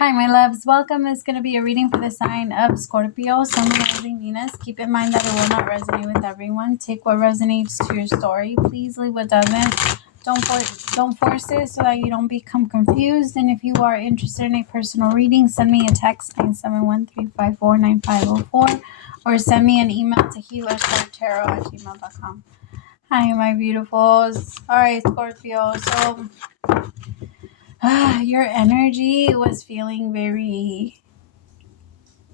Hi, my loves. Welcome. This is going to be a reading for the sign of Scorpio, Sun, Rising, Venus. Keep in mind that it will not resonate with everyone. Take what resonates to your story. Please leave what doesn't. Don't force it so that you don't become confused. And if you are interested in a personal reading, send me a text 971-354-9504 or send me an email to HealersHeartTarot@gmail.com. Hi, my beautifuls. All right, Scorpio. So your energy was feeling very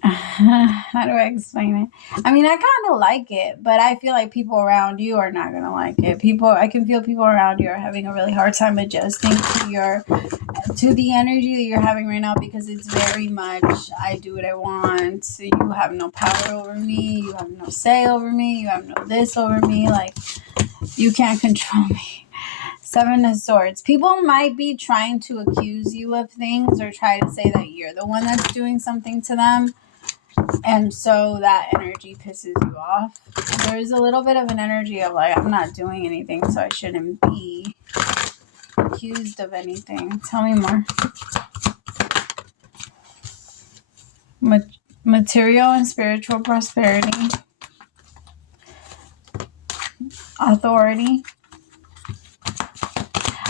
how do I explain it? I mean, I kind of like it, but I feel like people around you are not gonna like it. I can feel people around you are having a really hard time adjusting to the energy that you're having right now, because it's very much I do what I want. So you have no power over me, you have no say over me, you have no this over me, like you can't control me. Seven of Swords. People might be trying to accuse you of things or try to say that you're the one that's doing something to them. And so that energy pisses you off. There's a little bit of an energy of like, I'm not doing anything, so I shouldn't be accused of anything. Tell me more. Material and spiritual prosperity. Authority.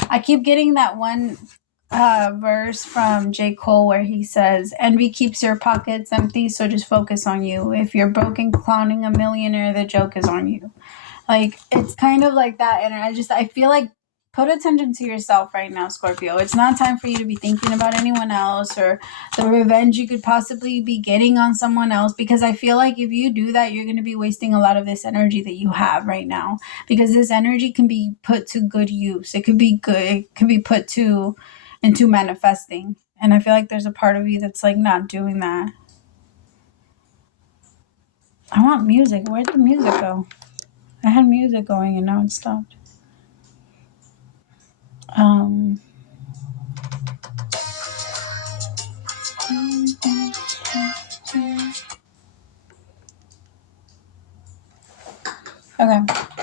I keep getting that one verse from J. Cole where he says, envy keeps your pockets empty, so just focus on you. If you're broken clowning a millionaire, the joke is on you. Like, it's kind of like that. And I feel like put attention to yourself right now, Scorpio. It's not time for you to be thinking about anyone else or the revenge you could possibly be getting on someone else, because I feel like if you do that, you're going to be wasting a lot of this energy that you have right now, because this energy can be put to good use. It could be good. It could be put into manifesting. And I feel like there's a part of you that's like not doing that. I want music. Where'd the music go? I had music going and now it stopped. Okay.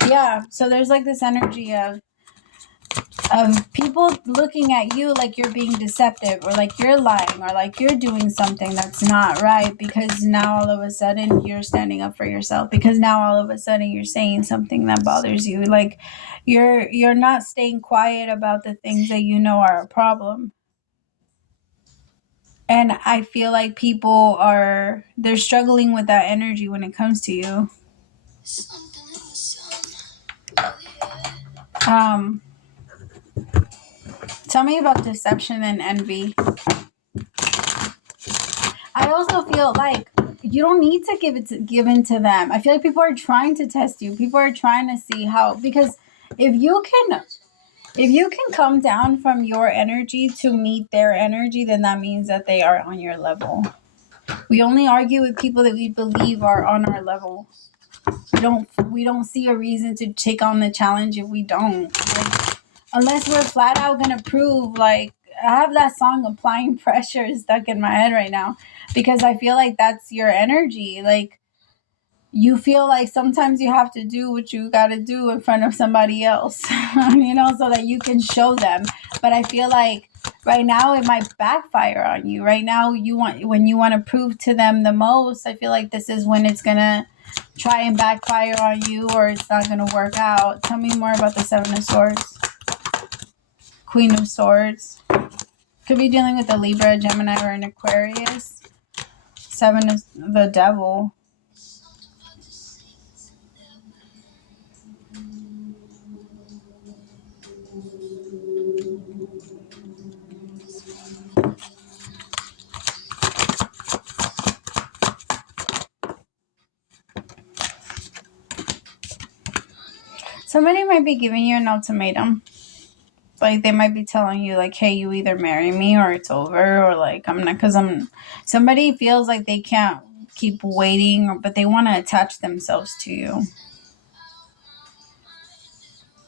Yeah. So there's like this energy of people looking at you like you're being deceptive or like you're lying or like you're doing something that's not right, because now all of a sudden you're standing up for yourself, because now all of a sudden you're saying something that bothers you. Like you're not staying quiet about the things that you know are a problem. And I feel like people they're struggling with that energy when it comes to you. Tell me about deception and envy. I also feel like you don't need to give in to them. I feel like people are trying to test you. People are trying to see how, because if you can come down from your energy to meet their energy, then that means that they are on your level. We only argue with people that we believe are on our level. We don't see a reason to take on the challenge if we don't. Like, unless we're flat out gonna prove, like, I have that song Applying Pressure stuck in my head right now, because I feel like that's your energy. Like, you feel like sometimes you have to do what you got to do in front of somebody else, so that you can show them. But I feel like right now it might backfire on you. Right now, when you want to prove to them the most, I feel like this is when it's going to try and backfire on you, or it's not going to work out. Tell me more about the Seven of Swords. Queen of Swords. Could be dealing with a Libra, Gemini, or an Aquarius. Seven of the Devil. Somebody might be giving you an ultimatum. Like, they might be telling you, like, hey, you either marry me or it's over, or like, somebody feels like they can't keep waiting, but they want to attach themselves to you.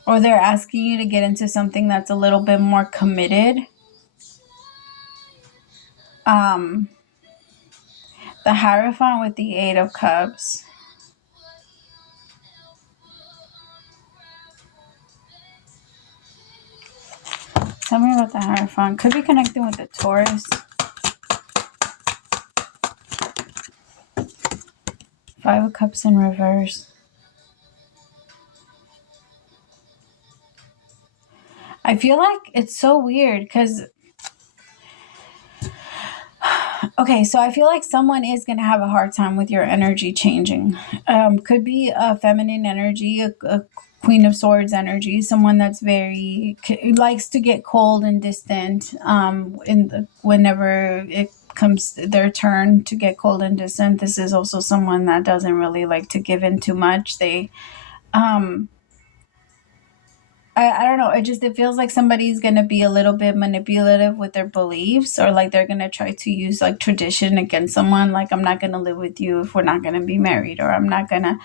Or they're asking you to get into something that's a little bit more committed. The Hierophant with the Eight of Cups. Tell me about the Hierophant. Could be connecting with the Taurus. Five of Cups in reverse. I feel like it's so weird because, okay, so I feel like someone is going to have a hard time with your energy changing. Could be a feminine energy, a Queen of Swords energy, someone that's very, likes to get cold and distant whenever it comes their turn to get cold and distant. This is also someone that doesn't really like to give in too much. They, I don't know. It feels like somebody's going to be a little bit manipulative with their beliefs, or like they're going to try to use like tradition against someone. Like, I'm not going to live with you if we're not going to be married, or I'm not going to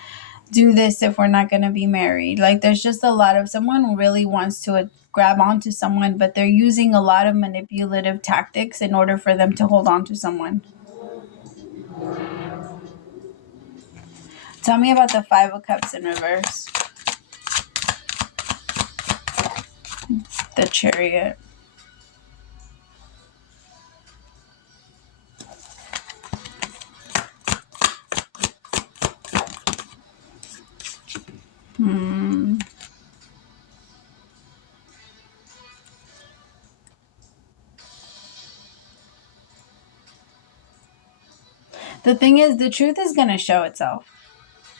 do this if we're not going to be married. Like, there's just a lot of, someone really wants to grab onto someone, but they're using a lot of manipulative tactics in order for them to hold on to someone. Tell me about the Five of Cups in reverse. The Chariot. The thing is, the truth is going to show itself.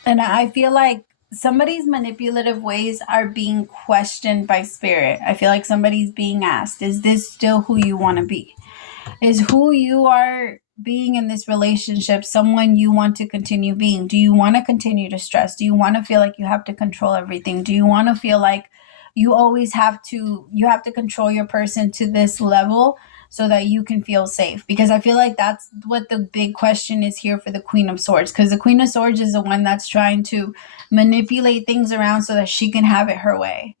And I feel like somebody's manipulative ways are being questioned by spirit. I feel like somebody's being asked, is this still who you want to be? Is who you are being in this relationship someone you want to continue being? Do you want to continue to stress? Do you want to feel like you have to control everything? Do you want to feel like you always have to control your person to this level so that you can feel safe? Because I feel like that's what the big question is here for the Queen of Swords, because the Queen of Swords is the one that's trying to manipulate things around so that she can have it her way.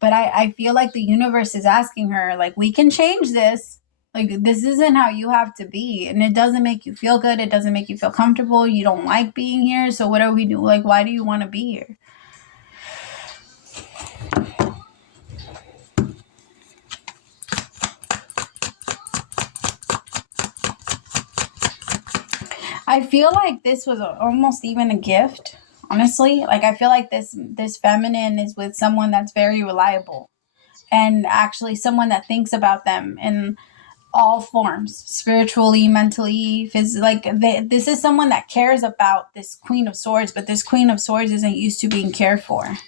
But I feel like the universe is asking her, like, we can change this. Like, this isn't how you have to be. And it doesn't make you feel good. It doesn't make you feel comfortable. You don't like being here. So what do we do? Like, why do you want to be here? I feel like this was almost even a gift, honestly. Like, I feel like this feminine is with someone that's very reliable, and actually someone that thinks about them in all forms, spiritually, mentally, physically. Like, this is someone that cares about this Queen of Swords, but this Queen of Swords isn't used to being cared for.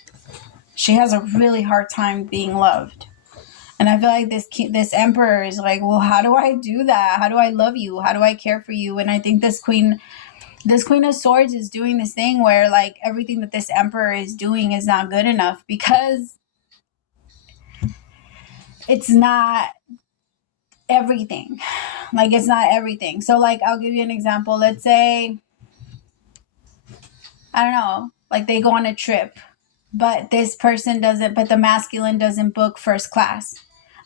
She has a really hard time being loved. And I feel like this Emperor is like, well, how do I do that? How do I love you? How do I care for you? And I think this Queen of Swords is doing this thing where, like, everything that this Emperor is doing is not good enough, because it's not everything. Like, it's not everything. So, like, I'll give you an example. Let's say, I don't know, like, they go on a trip, but the masculine doesn't book first class.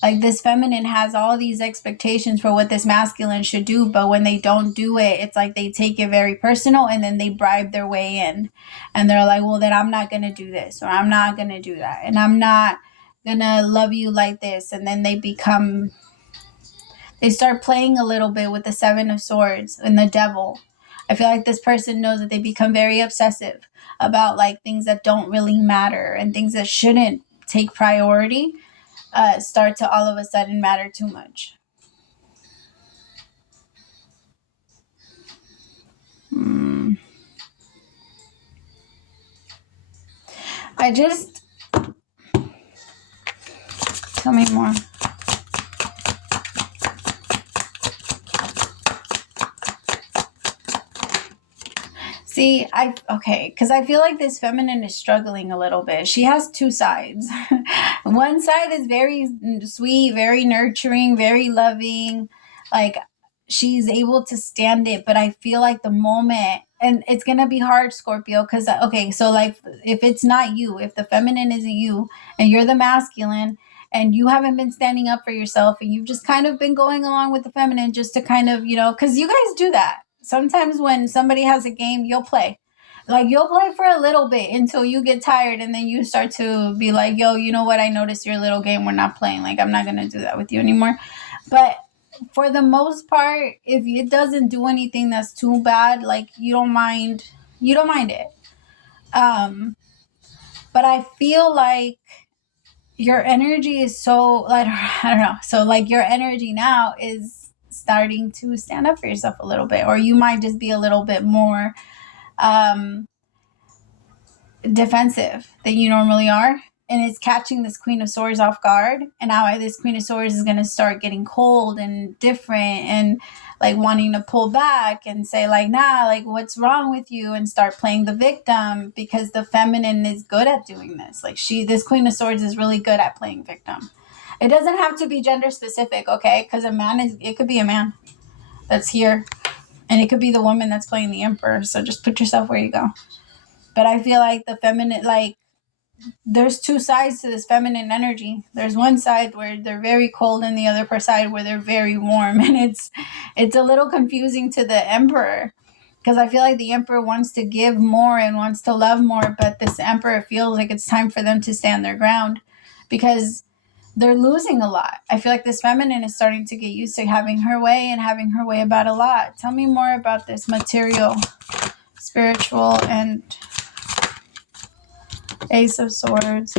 Like, this feminine has all these expectations for what this masculine should do, but when they don't do it, it's like they take it very personal, and then they bribe their way in. And they're like, well, then I'm not going to do this, or I'm not going to do that, and I'm not going to love you like this. And then they start playing a little bit with the Seven of Swords and the Devil. I feel like this person knows that they become very obsessive about, like, things that don't really matter, and things that shouldn't take priority start to all of a sudden matter too much. Tell me more. See, because I feel like this feminine is struggling a little bit. She has two sides. One side is very sweet, very nurturing, very loving. Like, she's able to stand it, but I feel like the moment, and it's going to be hard, Scorpio, because, okay, so, like, if it's not you, if the feminine isn't you, and you're the masculine, and you haven't been standing up for yourself, and you've just kind of been going along with the feminine just to kind of, because you guys do that. Sometimes when somebody has a game, you'll play. Like, you'll play for a little bit until you get tired, and then you start to be like, yo, you know what? I noticed your little game. We're not playing. Like, I'm not going to do that with you anymore. But for the most part, if it doesn't do anything that's too bad, like, you don't mind You don't mind it. But I feel like your energy is so, like, I don't know. So like your energy now is starting to stand up for yourself a little bit, or you might just be a little bit more defensive than you normally are. And it's catching this Queen of Swords off guard. And now this Queen of Swords is going to start getting cold and different and like wanting to pull back and say like, nah, like what's wrong with you? And start playing the victim, because the feminine is good at doing this. Like this Queen of Swords is really good at playing victim. It doesn't have to be gender specific, okay? Because it could be a man that's here. And it could be the woman that's playing the Emperor. So just put yourself where you go. But I feel like the feminine, like, there's two sides to this feminine energy. There's one side where they're very cold and the other side where they're very warm. And it's a little confusing to the Emperor, because I feel like the Emperor wants to give more and wants to love more, but this Emperor feels like it's time for them to stand their ground because they're losing a lot. I feel like this feminine is starting to get used to having her way and having her way about a lot. Tell me more about this material, spiritual, and Ace of Swords.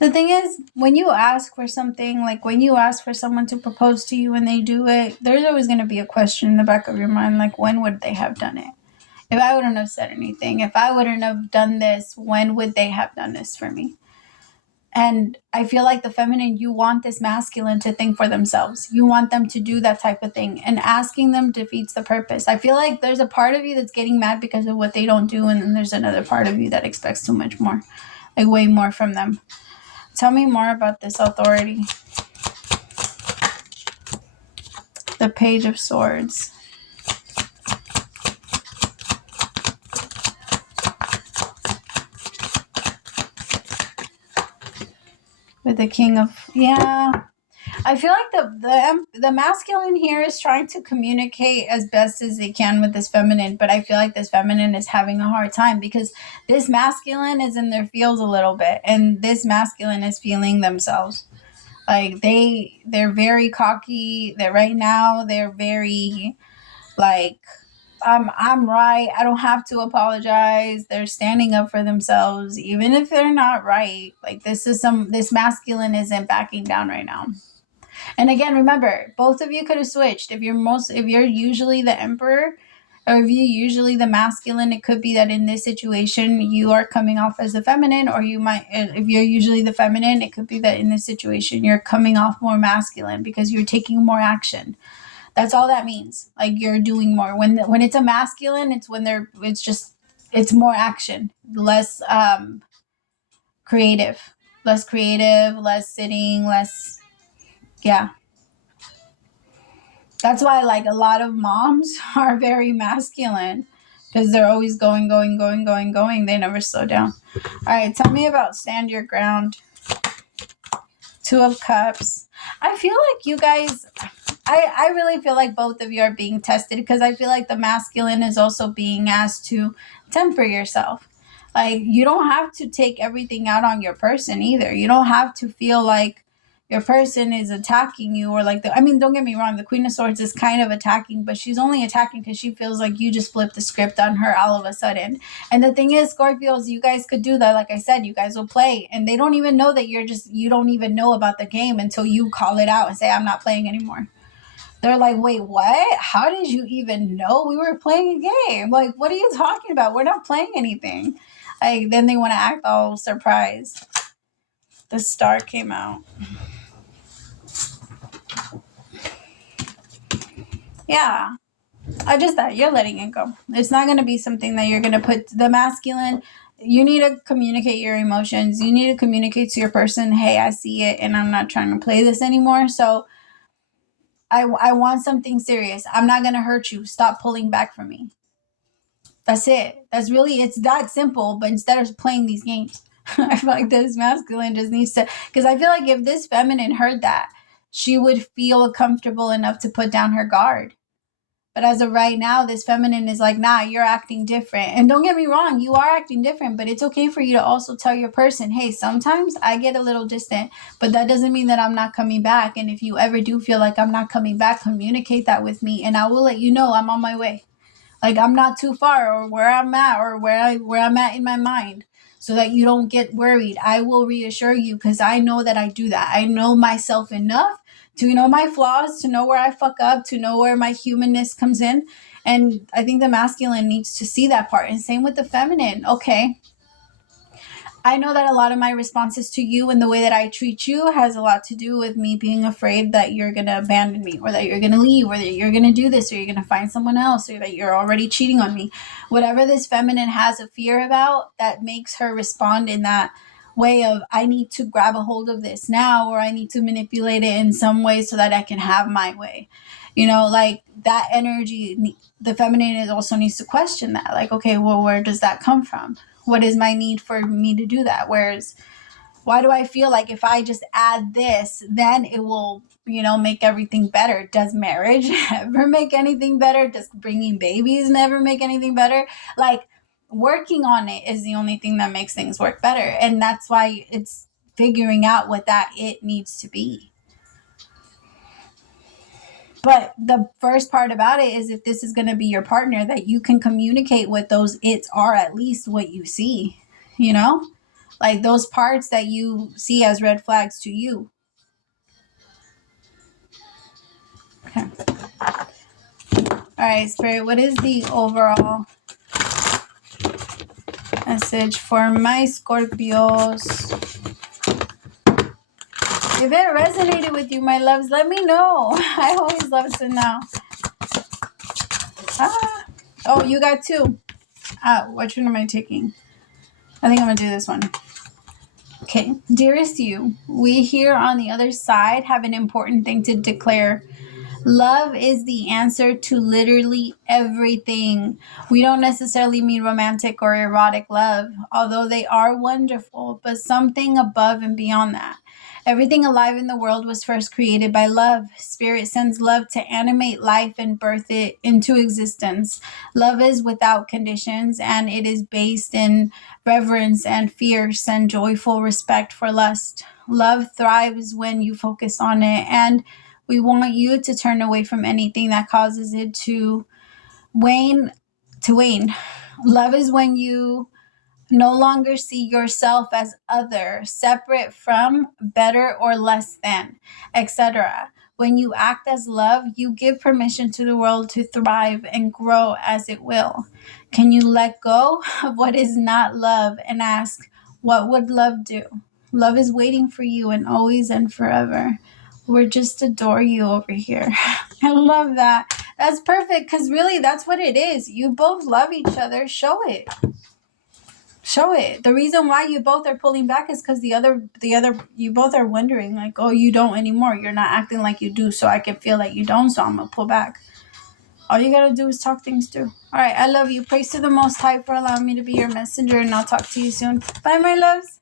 The thing is, when you ask for something, like when you ask for someone to propose to you and they do it, there's always going to be a question in the back of your mind, like, when would they have done it? If I wouldn't have said anything, if I wouldn't have done this, when would they have done this for me? And I feel like the feminine, you want this masculine to think for themselves. You want them to do that type of thing. And asking them defeats the purpose. I feel like there's a part of you that's getting mad because of what they don't do. And then there's another part of you that expects too much more. Like way more from them. Tell me more about this authority. The Page of Swords. With the King of, I feel like the masculine here is trying to communicate as best as they can with this feminine, but I feel like this feminine is having a hard time because this masculine is in their feels a little bit, and this masculine is feeling themselves. Like they're very cocky. That right now they're very like, I'm right. I don't have to apologize. They're standing up for themselves, even if they're not right. Like this masculine isn't backing down right now. And again, remember, both of you could have switched. If you're usually the Emperor, or if you're usually the masculine, it could be that in this situation you are coming off as the feminine, or you might, if you're usually the feminine, it could be that in this situation you're coming off more masculine because you're taking more action. That's all that means. Like you're doing more. When it's a masculine, it's when it's more action, less creative, less sitting, less, yeah. That's why like a lot of moms are very masculine because they're always going. They never slow down. All right, tell me about Stand Your Ground. Two of Cups. I feel like you guys, I really feel like both of you are being tested because I feel like the masculine is also being asked to temper yourself. Like you don't have to take everything out on your person either. You don't have to feel like your person is attacking you, or like don't get me wrong, the Queen of Swords is kind of attacking, but she's only attacking because she feels like you just flipped the script on her all of a sudden. And the thing is, Scorpios, you guys could do that. Like I said, you guys will play and they don't even know that you don't even know about the game until you call it out and say, I'm not playing anymore. They're like, wait, what? How did you even know we were playing a game? Like, what are you talking about? We're not playing anything. Like, then they want to act all surprised. The Star came out. Yeah. I just thought you're letting it go. It's not going to be something that you're going to put the masculine. You need to communicate your emotions. You need to communicate to your person, hey, I see it and I'm not trying to play this anymore. So I want something serious. I'm not going to hurt you. Stop pulling back from me. That's it. It's that simple. But instead of playing these games, I feel like this masculine just needs to, because I feel like if this feminine heard that, she would feel comfortable enough to put down her guard. But as of right now, this feminine is like, nah, you're acting different. And don't get me wrong, you are acting different, but it's okay for you to also tell your person, hey, sometimes I get a little distant, but that doesn't mean that I'm not coming back. And if you ever do feel like I'm not coming back, communicate that with me, and I will let you know I'm on my way. Like, I'm not too far, or where I'm at, or where I'm at in my mind, so that you don't get worried. I will reassure you, because I know that I do that. I know myself enough to know my flaws, to know where I fuck up, to know where my humanness comes in. And I think the masculine needs to see that part. And same with the feminine. Okay, I know that a lot of my responses to you and the way that I treat you has a lot to do with me being afraid that you're going to abandon me, or that you're going to leave, or that you're going to do this, or you're going to find someone else, or that you're already cheating on me. Whatever this feminine has a fear about, that makes her respond in that way of, I need to grab a hold of this now, or I need to manipulate it in some way so that I can have my way. You know, like that energy, the feminine also needs to question that. Like, okay, well, where does that come from? What is my need for me to do that? Whereas, why do I feel like if I just add this, then it will, make everything better? Does marriage ever make anything better? Does bringing babies never make anything better? Like, working on it is the only thing that makes things work better. And that's why it's figuring out what that it needs to be. But the first part about it is, if this is going to be your partner, that you can communicate what those it's are, at least what you see, like those parts that you see as red flags to you. Okay. All right, Spirit, what is the overall message for my Scorpios? If it resonated with you, my loves, let me know. I always love to know. Oh, you got two. Which one am I taking? I think I'm going to do this one. Okay. Dearest you, we here on the other side have an important thing to declare. Love is the answer to literally everything. We don't necessarily mean romantic or erotic love, although they are wonderful, but something above and beyond that. Everything alive in the world was first created by love. Spirit sends love to animate life and birth it into existence. Love is without conditions, and it is based in reverence and fierce and joyful respect for lust. Love thrives when you focus on it, and we want you to turn away from anything that causes it to wane. Love is when you no longer see yourself as other, separate from, better or less than, etc. When you act as love, you give permission to the world to thrive and grow as it will. Can you let go of what is not love and ask, what would love do? Love is waiting for you, and always and forever. We just adore you over here. I love that. That's perfect, because really that's what it is. You both love each other. Show it. Show it. The reason why you both are pulling back is because the other, you both are wondering, like, oh, you don't anymore. You're not acting like you do, so I can feel like you don't, so I'm going to pull back. All you got to do is talk things through. All right, I love you. Praise to the Most High for allowing me to be your messenger, and I'll talk to you soon. Bye, my loves.